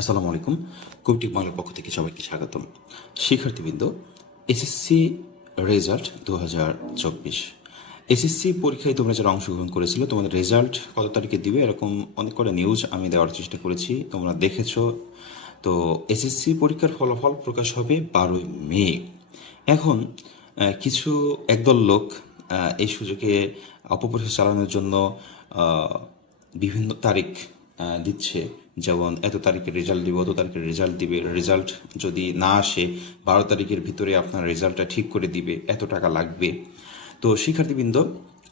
আসসালামু আলাইকুম। কবিটিক বাংলার পক্ষ থেকে সবাইকে স্বাগতম। শিক্ষার্থীবৃন্দ এসএসসি রেজাল্ট দু হাজার চব্বিশ। এসএসসি পরীক্ষায় তোমরা যারা অংশগ্রহণ করেছিল, তোমাদের রেজাল্ট কত তারিখে দিবে, এরকম অনেক কটা নিউজ আমি দেওয়ার চেষ্টা করেছি, তোমরা দেখেছ। তো এসএসসি পরীক্ষার ফলাফল প্রকাশ হবে বারোই মে। এখন কিছু একদল লোক এই সুযোগে অপপ্রচার চালানোর জন্য বিভিন্ন তারিখ দিচ্ছে। যেমন, এত তারিখে রেজাল্ট দিবে অত তারিখে রেজাল্ট দিবে। রেজাল্ট যদি না আসে, বারো তারিখের ভিতরে আপনার রেজাল্টটা ঠিক করে দিবে, এত টাকা লাগবে। তো শিক্ষার্থীবৃন্দ,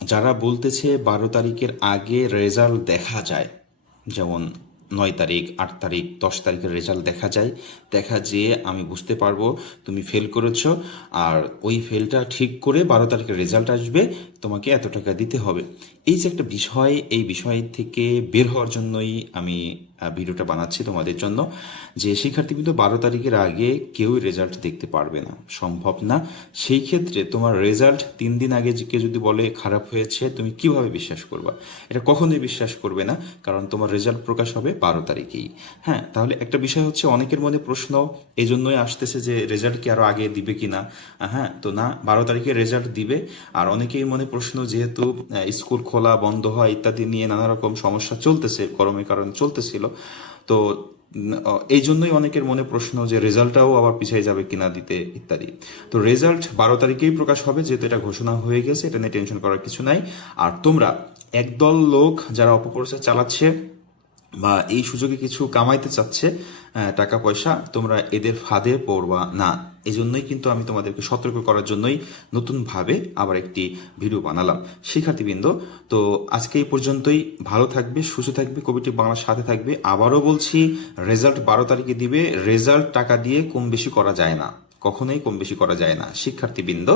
যারা বলতেছে বারো তারিখের আগে রেজাল্ট দেখা যায়, যেমন নয় তারিখ, আট তারিখ, দশ তারিখের রেজাল্ট দেখা যায়। দেখা যেয়ে আমি বুঝতে পারব, তুমি ফেল করেছ, আর ওই ফেলটা ঠিক করে বারো তারিখের রেজাল্ট আসবে, তোমাকে এত টাকা দিতে হবে। এই যে একটা বিষয়, এই বিষয় থেকে বের হওয়ার জন্যই আমি ভিডিওটা বানাচ্ছি তোমাদের জন্য, যে শিক্ষার্থীবৃন্দ বারো তারিখের আগে কেউই রেজাল্ট দেখতে পারবে না। সম্ভব না। সেই ক্ষেত্রে তোমার রেজাল্ট তিন দিন আগে কেউ যদি বলে খারাপ হয়েছে, তুমি কীভাবে বিশ্বাস করবা? এটা কখনোই বিশ্বাস করবে না, কারণ তোমার রেজাল্ট প্রকাশ হবে বারো তারিখেই। হ্যাঁ তাহলে একটা বিষয় হচ্ছে, অনেকের মনে প্রশ্ন এই জন্যই আসতেছে যে রেজাল্ট কি আরও আগে দিবে কিনা? হ্যাঁ তো না, বারো তারিখে রেজাল্ট দিবে। আর অনেকেই মনে প্রশ্ন যেহেতু স্কুল খোলা বন্ধ হয় ইত্যাদি নিয়ে নানা রকম সমস্যা চলতেছে, গরমের কারণে চলতেছিল। তো এই জন্যই অনেকের মনে প্রশ্ন যে রেজাল্টটাও আবার পিছিয়ে যাবে কিনা দিতে ইত্যাদি। তো রেজাল্ট বারো তারিখেই প্রকাশ হবে, যেহেতু এটা ঘোষণা হয়ে গেছে, এটা নিয়ে টেনশন করার কিছু নাই। আর তোমরা একদল লোক যারা অপপ্রচার চালাচ্ছে বা এই সুযোগে কিছু কামাইতে চাচ্ছে টাকা পয়সা, তোমরা এদের ফাঁদে পড়বা না। এই জন্যই কিন্তু আমি তোমাদেরকে সতর্ক করার জন্যই নতুনভাবে আবার একটি ভিডিও বানালাম। শিক্ষার্থীবৃন্দ, তো আজকে এই পর্যন্তই। ভালো থাকবে, সুস্থ থাকবে, কবিটি বাংলার সাথে থাকবে। আবারও বলছি, রেজাল্ট বারো তারিখে দিবে। রেজাল্ট টাকা দিয়ে কম বেশি করা যায় না। কখনোই কম বেশি করা যায় না। শিক্ষার্থীবৃন্দ,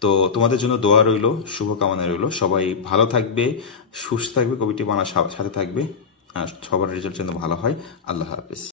তো তোমাদের জন্য দোয়া রইল, শুভকামনা রইল। সবাই ভালো থাকবে, সুস্থ থাকবে, কবিটি বাংলার সাথে থাকবে। সবার রেজাল্ট যেন ভালো হয়। আল্লাহ হাফিজ।